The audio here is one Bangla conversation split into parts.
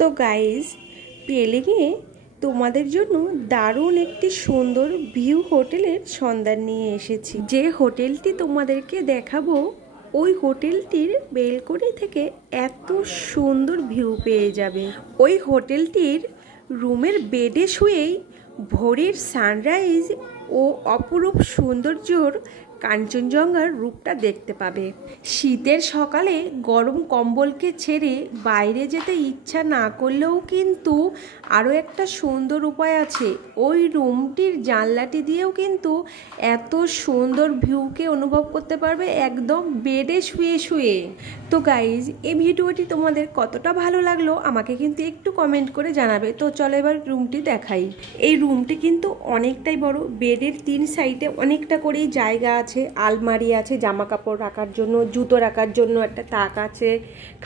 তো গাইজ, পেলিংয়ে তোমাদের জন্য দারুণ একটি সুন্দর ভিউ হোটেলের সন্ধান নিয়ে এসেছি। যে হোটেলটি তোমাদেরকে দেখাবো, ওই হোটেলটির বেলকনি থেকে এত সুন্দর ভিউ পেয়ে যাবে। ওই হোটেলটির রুমের বেডে শুয়েই ভোরের সানরাইজ ও অপরূপ সৌন্দর্যর কাঞ্চনজঙ্ঘার রূপটা দেখতে পাবে। শীতের সকালে গরম কম্বলকে ছেড়ে বাইরে যেতে ইচ্ছা না করলেও কিন্তু আরও একটা সুন্দর উপায় আছে। ওই রুমটির জানলাটি দিয়েও কিন্তু এত সুন্দর ভিউকে অনুভব করতে পারবে একদম বেডে শুয়ে শুয়ে। তো গাইজ, এই ভিডিওটি তোমাদের কতটা ভালো লাগলো আমাকে কিন্তু একটু কমেন্ট করে জানাবে। তো চলো এবার রুমটি দেখাই। এই রুমটি কিন্তু অনেকটাই বড়। বেডের 3 সাইডে অনেকটা করেই জায়গা আছে। আলমারি আছে জামা কাপড় রাখার জন্য, জুতো রাখার জন্য একটা তাক আছে,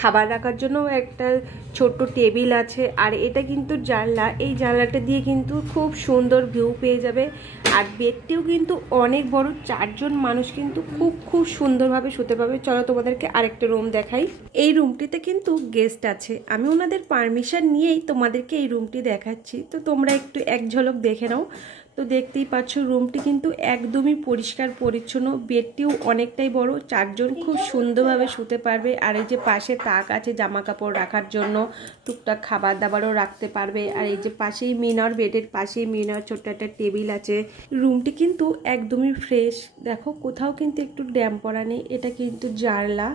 খাবার রাখার জন্য একটা ছোট্ট টেবিল আছে। আর এটা কিন্তু জানলা, এই জানলাটা দিয়ে কিন্তু খুব সুন্দর ভিউ পেয়ে যাবে। আর বেডটিও কিন্তু অনেক বড়, 4 জন মানুষ কিন্তু খুব সুন্দরভাবে শুতে পাবে। চলো তোমাদেরকে আরেকটা রুম দেখাই। এই রুমটিতে কিন্তু গেস্ট আছে, আমি ওনাদের পারমিশন নিয়েই তোমাদেরকে এই রুমটি দেখাচ্ছি। তো তোমরা একটু এক ঝলক দেখে নাও। তো দেখতেই পাচ্ছ রুমটি কিন্তু একদমই পরিষ্কার পরিচ্ছন্ন। বেডটিও অনেকটাই বড়, 4 জন খুব সুন্দরভাবে শুতে পারবে। আর এই যে পাশে তাক আছে জামা কাপড় রাখার জন্য, টুকটাক খাবার দাবারও রাখতে পারবে। আর এই যে পাশেই মিনার, বেডের পাশেই মিনার ছোট্ট একটা টেবিল আছে। রুমটি কিন্তু একদমই ফ্রেশ। দেখো কোথাও কিন্তু একটু ড্যাম্প পড়া নেই। এটা কিন্তু জানলা,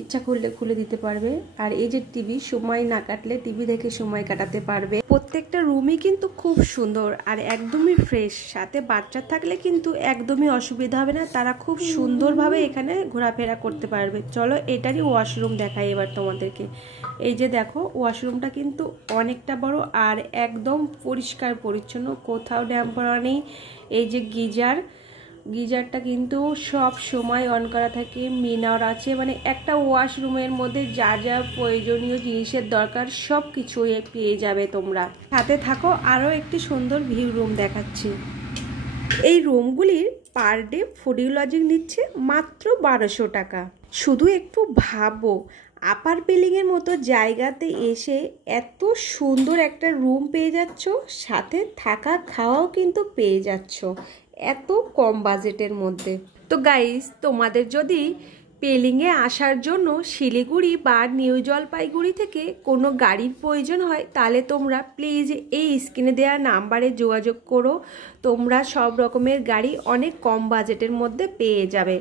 ইচ্ছা করলে খুলে দিতে পারবে। আর এই যে টিভি, সময় না কাটলে টিভি দেখে সময় কাটাতে পারবে। প্রত্যেকটা রুমই কিন্তু খুব সুন্দর আর একদমই ফ্রেশ। সাথে বাচ্চা থাকলে কিন্তু একদমই অসুবিধা হবে না, তারা খুব সুন্দরভাবে এখানে ঘোরাফেরা করতে পারবে। চলো এটারই ওয়াশরুম দেখাই এবার তোমাদেরকে। এই যে দেখো, ওয়াশরুমটা কিন্তু অনেকটা বড় আর একদম পরিষ্কার পরিচ্ছন্ন, কোথাও ড্যাম্প পড়া নেই। এই যে গিজারটা কিন্তু সব সময় অন করা থাকে। মিনার আছে, মানে একটা ওয়াশরুমের মধ্যে যা যা প্রয়োজনীয় জিনিসের দরকার সব কিছু পেয়ে যাবে তোমরা। সাথে থাকো, আরও একটি সুন্দর ভিউ রুম দেখাচ্ছি। এই রুমগুলির পার ডে ফুডিং লজিং নিচ্ছে মাত্র 1200 টাকা। শুধু একটু ভাবো, আপার পেলিংয়ের মতো জায়গাতে এসে এত সুন্দর একটা রুম পেয়ে যাচ্ছ, সাথে থাকা খাওয়াও কিন্তু পেয়ে যাচ্ছ এত কম বাজেটের মধ্যে। তো গাইস, তোমাদের যদি পেলিংয়ে আসার জন্য শিলিগুড়ি বা নিউ জলপাইগুড়ি থেকে কোনো গাড়ির প্রয়োজন হয়, তাহলে তোমরা প্লিজ এই স্ক্রিনে দেওয়া নাম্বারে যোগাযোগ করো। তোমরা সব রকমের গাড়ি অনেক কম বাজেটের মধ্যে পেয়ে যাবে।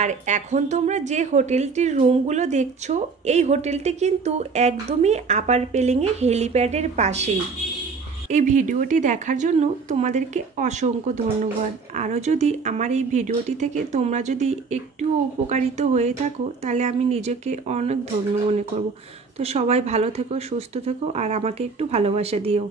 আর এখন তোমরা যে হোটেলটির রুমগুলো দেখছো, এই হোটেলটি কিন্তু একদমই আপার পেলিংয়ে হেলিপ্যাডের পাশেই। এই ভিডিওটি দেখার জন্য তোমাদেরকে অসংখ্য ধন্যবাদ। আরও যদি আমার এই ভিডিওটি থেকে তোমরা যদি একটু উপকারিত হয়ে থাকো, তাহলে আমি নিজেকে অনেক ধন্য মনে করব। তো সবাই ভালো থেকো, সুস্থ থেকো আর আমাকে একটু ভালোবাসা দিও।